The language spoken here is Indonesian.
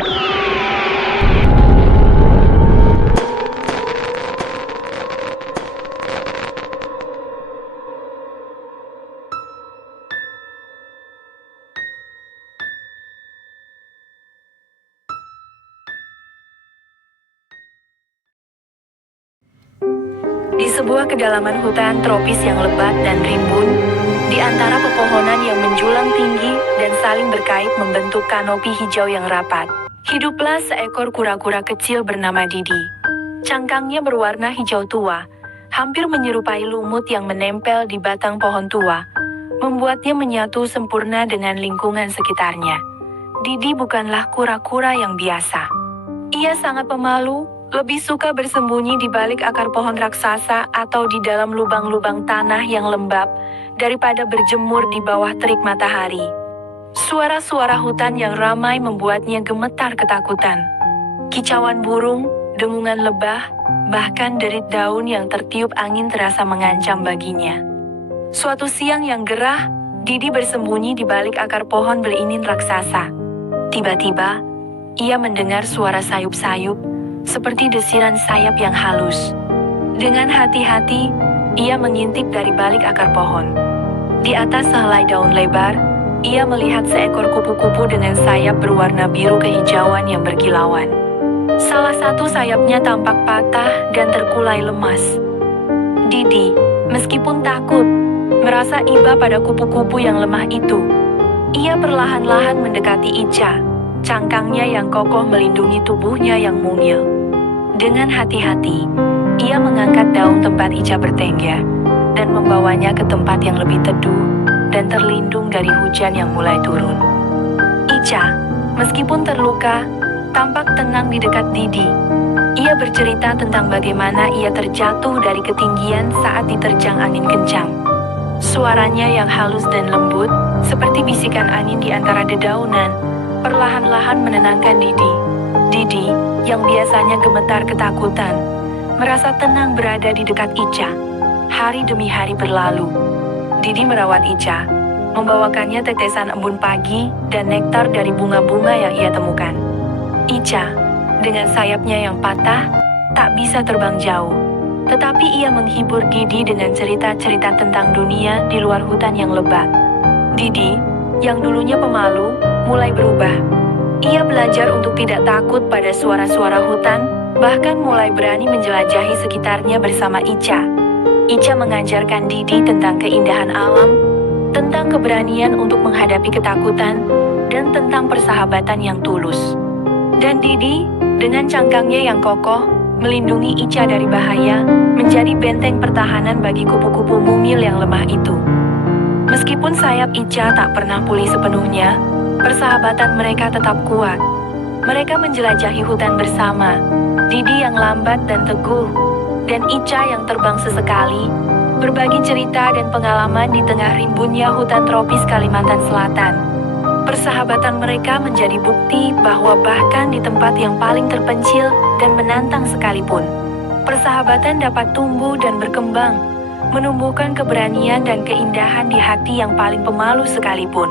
Di sebuah kedalaman hutan tropis yang lebat dan rimbun, di antara pepohonan yang menjulang tinggi dan saling berkait membentuk kanopi hijau yang rapat, hiduplah seekor kura-kura kecil bernama Didi. Cangkangnya berwarna hijau tua, hampir menyerupai lumut yang menempel di batang pohon tua, membuatnya menyatu sempurna dengan lingkungan sekitarnya. Didi bukanlah kura-kura yang biasa. Ia sangat pemalu, lebih suka bersembunyi di balik akar pohon raksasa atau di dalam lubang-lubang tanah yang lembab daripada berjemur di bawah terik matahari. Suara-suara hutan yang ramai membuatnya gemetar ketakutan. Kicauan burung, dengungan lebah, bahkan derit daun yang tertiup angin terasa mengancam baginya. Suatu siang yang gerah, Didi bersembunyi di balik akar pohon berinin raksasa. Tiba-tiba, ia mendengar suara sayup-sayup, seperti desiran sayap yang halus. Dengan hati-hati, ia mengintip dari balik akar pohon. Di atas sehelai daun lebar, ia melihat seekor kupu-kupu dengan sayap berwarna biru kehijauan yang berkilauan. Salah satu sayapnya tampak patah dan terkulai lemas. Didi, meskipun takut, merasa iba pada kupu-kupu yang lemah itu. Ia perlahan-lahan mendekati Ica. Cangkangnya yang kokoh melindungi tubuhnya yang mungil. Dengan hati-hati, ia mengangkat daun tempat Ica bertengger dan membawanya ke tempat yang lebih teduh dan terlindung dari hujan yang mulai turun. Ica, meskipun terluka, tampak tenang di dekat Didi. Ia bercerita tentang bagaimana ia terjatuh dari ketinggian saat diterjang angin kencang. Suaranya yang halus dan lembut, seperti bisikan angin di antara dedaunan, perlahan-lahan menenangkan Didi. Didi, yang biasanya gemetar ketakutan, merasa tenang berada di dekat Ica. Hari demi hari berlalu. Didi merawat Ica, membawakannya tetesan embun pagi dan nektar dari bunga-bunga yang ia temukan. Ica, dengan sayapnya yang patah, tak bisa terbang jauh. Tetapi ia menghibur Didi dengan cerita-cerita tentang dunia di luar hutan yang lebat. Didi, yang dulunya pemalu, mulai berubah. Ia belajar untuk tidak takut pada suara-suara hutan, bahkan mulai berani menjelajahi sekitarnya bersama Ica. Ica mengajarkan Didi tentang keindahan alam, tentang keberanian untuk menghadapi ketakutan, dan tentang persahabatan yang tulus. Dan Didi, dengan cangkangnya yang kokoh, melindungi Ica dari bahaya, menjadi benteng pertahanan bagi kupu-kupu mungil yang lemah itu. Meskipun sayap Ica tak pernah pulih sepenuhnya, persahabatan mereka tetap kuat. Mereka menjelajahi hutan bersama, Didi yang lambat dan teguh, dan Ica yang terbang sesekali, berbagi cerita dan pengalaman di tengah rimbunnya hutan tropis Kalimantan Selatan. Persahabatan mereka menjadi bukti bahwa bahkan di tempat yang paling terpencil dan menantang sekalipun, persahabatan dapat tumbuh dan berkembang, menumbuhkan keberanian dan keindahan di hati yang paling pemalu sekalipun.